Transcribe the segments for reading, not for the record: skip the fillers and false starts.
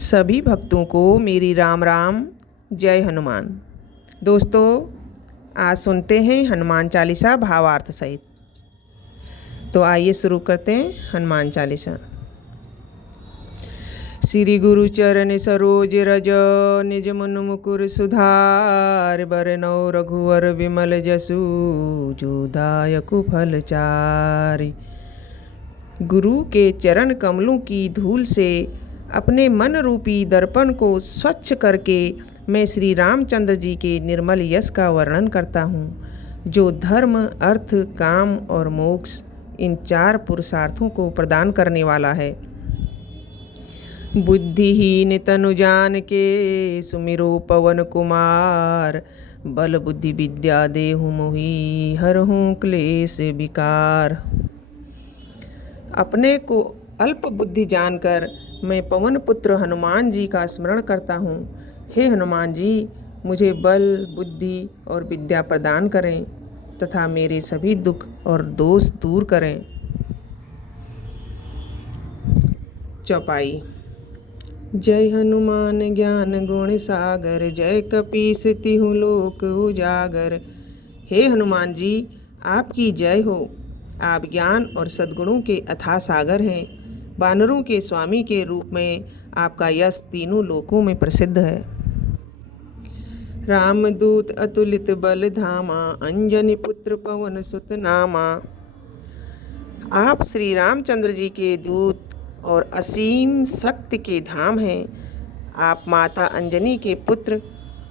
सभी भक्तों को मेरी राम राम। जय हनुमान। दोस्तों, आज सुनते हैं हनुमान चालीसा भावार्थ सहित। तो आइए शुरू करते हैं हनुमान चालीसा। श्री गुरु चरण सरोज रज निज मन मुकुर सुधार बरनौ रघुवर विमल जसु जो दायकु फल चारि। गुरु के चरण कमलों की धूल से अपने मन रूपी दर्पण को स्वच्छ करके मैं श्री रामचंद्र जी के निर्मल यश का वर्णन करता हूँ, जो धर्म, अर्थ, काम और मोक्ष इन चार पुरुषार्थों को प्रदान करने वाला है। बुद्धिहीन तनु जान के सुमिरो पवन कुमार, बल बुद्धि विद्या देहु मोहि हरहूँ क्लेश विकार। अपने को अल्प बुद्धि जानकर मैं पवन पुत्र हनुमान जी का स्मरण करता हूँ। हे हनुमान जी, मुझे बल, बुद्धि और विद्या प्रदान करें तथा मेरे सभी दुख और दोष दूर करें। चौपाई। जय हनुमान ज्ञान गुण सागर, जय कपीस तिहु लोक उजागर। हे हनुमान जी, आपकी जय हो। आप ज्ञान और सद्गुणों के अथाह सागर हैं। वानरों के स्वामी के रूप में आपका यश तीनों लोकों में प्रसिद्ध है। रामदूत अतुलित बल धामा, अंजनी पुत्र पवन सुत नामा। आप श्री रामचंद्र जी के दूत और असीम शक्ति के धाम हैं। आप माता अंजनी के पुत्र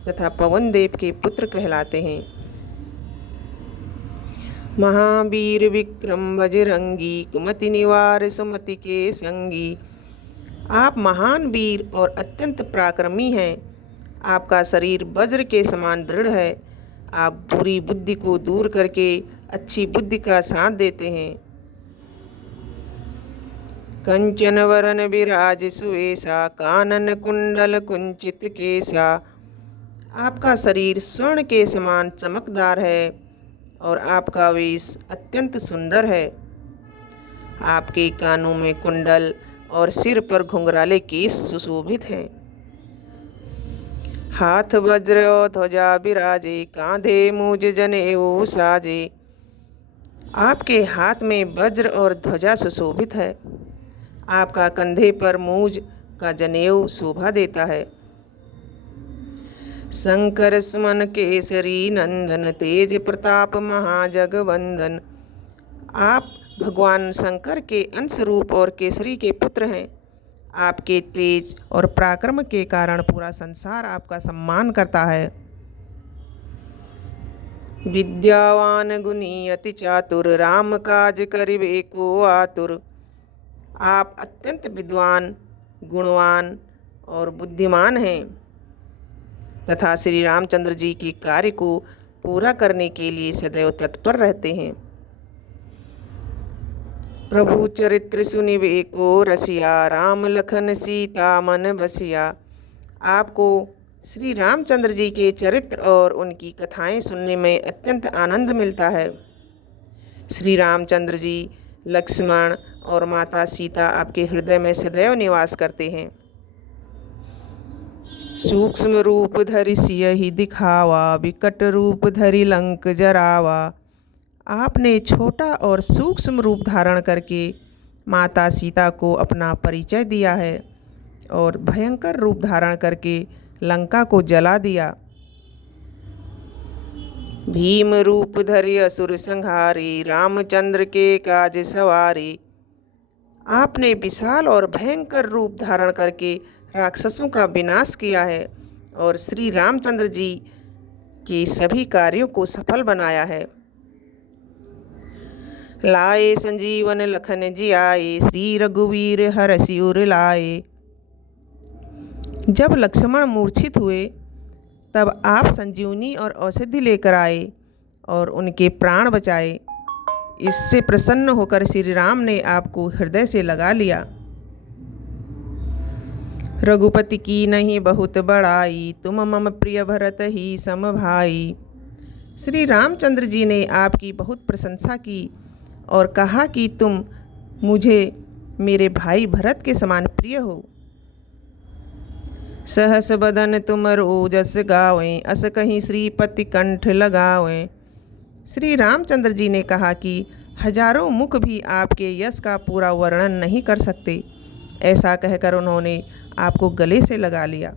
तथा पवन देव के पुत्र कहलाते हैं। महावीर विक्रम बजरंगी, कुमति निवार सुमति के संगी। आप महान वीर और अत्यंत पराक्रमी हैं। आपका शरीर वज्र के समान दृढ़ है। आप बुरी बुद्धि को दूर करके अच्छी बुद्धि का साथ देते हैं। कंचन वरन विराज सुवेशा, कानन कुंडल कुंचित केसा। आपका शरीर स्वर्ण के समान चमकदार है और आपका वेश अत्यंत सुंदर है। आपके कानों में कुंडल और सिर पर घुंघराले केश सुशोभित हैं। हाथ वज्र और ध्वजा विराजे, कांधे मूज जनेऊ साजे। आपके हाथ में वज्र और ध्वजा सुशोभित है। आपका कंधे पर मूज का जनेऊ शोभा देता है। शंकर सुमन केसरी नंदन, तेज प्रताप महाजगवंदन। आप भगवान शंकर के अंश रूप और केसरी के पुत्र हैं। आपके तेज और पराक्रम के कारण पूरा संसार आपका सम्मान करता है। विद्यावान गुणी अति चातुर, राम काज करिबे को आतुर। आप अत्यंत विद्वान, गुणवान और बुद्धिमान हैं तथा श्री रामचंद्र जी के कार्य को पूरा करने के लिए सदैव तत्पर रहते हैं। प्रभु चरित्र सुनिबे को रसिया, राम लखन सीता मन बसिया। आपको श्री रामचंद्र जी के चरित्र और उनकी कथाएं सुनने में अत्यंत आनंद मिलता है। श्री रामचंद्र जी, लक्ष्मण और माता सीता आपके हृदय में सदैव निवास करते हैं। सूक्ष्म रूप धरि सियहि दिखावा, विकट रूप धरि लंक जरावा। आपने छोटा और सूक्ष्म रूप धारण करके माता सीता को अपना परिचय दिया है और भयंकर रूप धारण करके लंका को जला दिया। भीम रूप धरि असुर संहारी, रामचंद्र के काज सवारी। आपने विशाल और भयंकर रूप धारण करके राक्षसों का विनाश किया है और श्री रामचंद्र जी के सभी कार्यों को सफल बनाया है। लाए संजीवन लखन जियाए, श्री रघुवीर हरषि उर लाए। जब लक्ष्मण मूर्छित हुए तब आप संजीवनी और औषधि लेकर आए और उनके प्राण बचाए। इससे प्रसन्न होकर श्री राम ने आपको हृदय से लगा लिया। रघुपति की नहीं बहुत बड़ाई, तुम मम प्रिय भरत ही सम भाई। श्री रामचंद्र जी ने आपकी बहुत प्रशंसा की और कहा कि तुम मुझे मेरे भाई भरत के समान प्रिय हो। सहस बदन तुम ओजस गावें, अस कहीं श्रीपति कंठ लगावें। श्री रामचंद्र जी ने कहा कि हजारों मुख भी आपके यश का पूरा वर्णन नहीं कर सकते। ऐसा कहकर उन्होंने आपको गले से लगा लिया।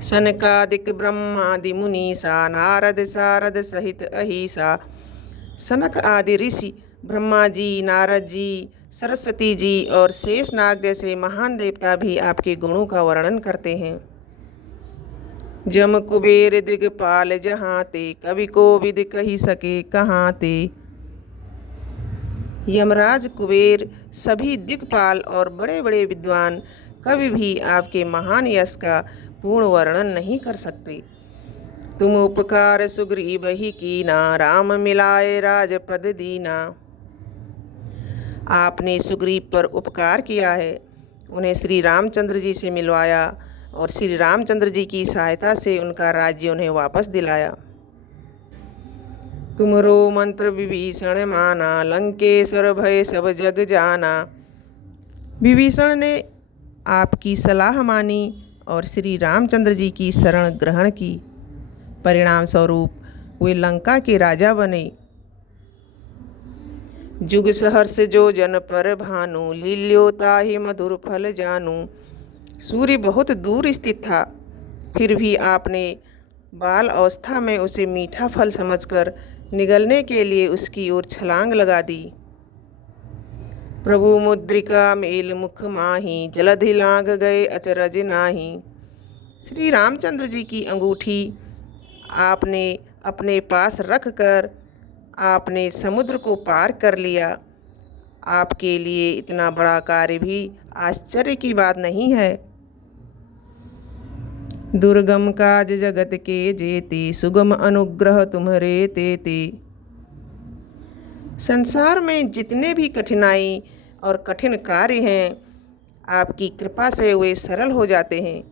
सनकादिक ब्रह्मादि मुनीसा, नारद सारद सहित अहिसा। सनक आदि ऋषि, ब्रह्मा जी, नारद जी, सरस्वती जी और शेषनाग जैसे महान देवता भी आपके गुणों का वर्णन करते हैं। जम कुबेर दिगपाल जहाँ ते, कवि को विद कही सके कहाँ ते। यमराज, कुबेर, सभी दिक्पाल और बड़े बड़े विद्वान कवि भी आपके महान यश का पूर्ण वर्णन नहीं कर सकते। तुम उपकार सुग्रीव ही कीना, राम मिलाए राजपद दीना। आपने सुग्रीव पर उपकार किया है, उन्हें श्री रामचंद्र जी से मिलवाया और श्री रामचंद्र जी की सहायता से उनका राज्य उन्हें वापस दिलाया। तुमरो मंत्र विभीषण माना, लंकेश्वर भय सब जग जाना। विभीषण ने आपकी सलाह मानी और श्री रामचंद्र जी की शरण ग्रहण की। परिणाम स्वरूप वे लंका के राजा बने। जुग सहर्ष जो जन पर भानु, लील्योता ही मधुर फल जानू। सूर्य बहुत दूर स्थित था, फिर भी आपने बाल अवस्था में उसे मीठा फल समझकर निगलने के लिए उसकी ओर छलांग लगा दी। प्रभु मुद्रिका मेल मुख माही, जलधि लांघ गए अचरज नाही। श्री रामचंद्र जी की अंगूठी आपने अपने पास रखकर आपने समुद्र को पार कर लिया। आपके लिए इतना बड़ा कार्य भी आश्चर्य की बात नहीं है। दुर्गम काज जगत के जेते, सुगम अनुग्रह तुम्हारे तेते। संसार में जितने भी कठिनाई और कठिन कार्य हैं, आपकी कृपा से वे सरल हो जाते हैं।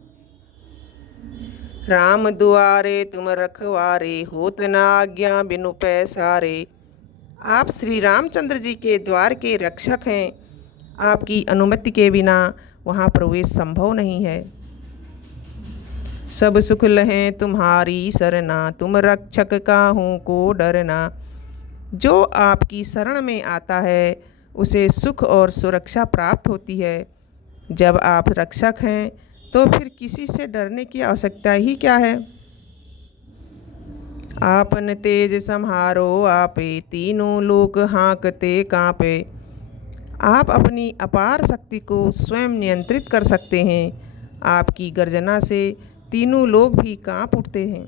राम दुआरे तुम रखवारे, होत न आज्ञा बिनु पैसारे। आप श्री रामचंद्र जी के द्वार के रक्षक हैं। आपकी अनुमति के बिना वहाँ प्रवेश संभव नहीं है। सब सुख लहें तुम्हारी सरना, तुम रक्षक काहू को डरना। जो आपकी शरण में आता है उसे सुख और सुरक्षा प्राप्त होती है। जब आप रक्षक हैं तो फिर किसी से डरने की आवश्यकता ही क्या है। आपन तेज सम्हारो आपे, तीनों लोक हाँकते कांपे। आप अपनी अपार शक्ति को स्वयं नियंत्रित कर सकते हैं। आपकी गर्जना से तीनों लोग भी कांप उठते हैं।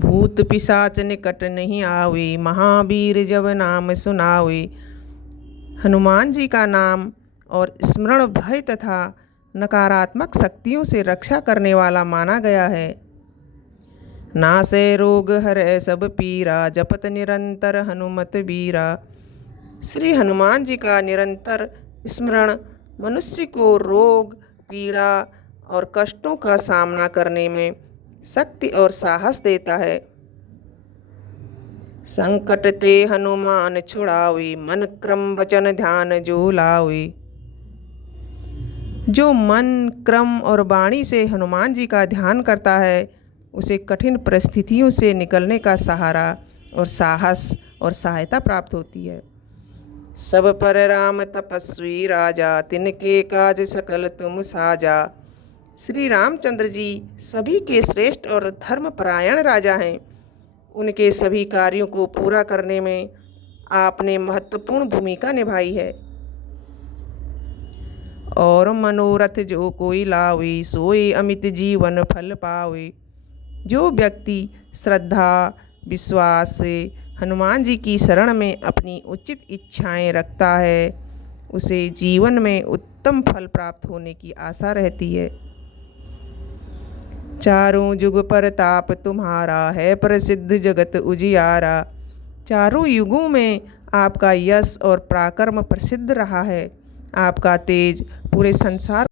भूत पिशाच निकट नहीं आवे, महावीर जब नाम सुनावे। हनुमान जी का नाम और स्मरण भय तथा नकारात्मक शक्तियों से रक्षा करने वाला माना गया है। नासे रोग हरै सब पीरा, जपत निरंतर हनुमत बीरा। श्री हनुमान जी का निरंतर स्मरण मनुष्य को रोग, पीड़ा और कष्टों का सामना करने में शक्ति और साहस देता है। संकट ते हनुमान छुड़ावे, मन क्रम वचन ध्यान जो लावे। जो मन, क्रम और वाणी से हनुमान जी का ध्यान करता है उसे कठिन परिस्थितियों से निकलने का सहारा और साहस और सहायता प्राप्त होती है। सब पर राम तपस्वी राजा, तिनके काज सकल तुम साजा। श्री रामचंद्र जी सभी के श्रेष्ठ और धर्मपरायण राजा हैं। उनके सभी कार्यों को पूरा करने में आपने महत्वपूर्ण भूमिका निभाई है। और मनोरथ जो कोई लावे, सोए अमित जीवन फल पावे। जो व्यक्ति श्रद्धा विश्वास से हनुमान जी की शरण में अपनी उचित इच्छाएं रखता है उसे जीवन में उत्तम फल प्राप्त होने की आशा रहती है। चारों युग परताप तुम्हारा, है प्रसिद्ध जगत उजियारा। चारों युगों में आपका यश और पराक्रम प्रसिद्ध रहा है। आपका तेज पूरे संसार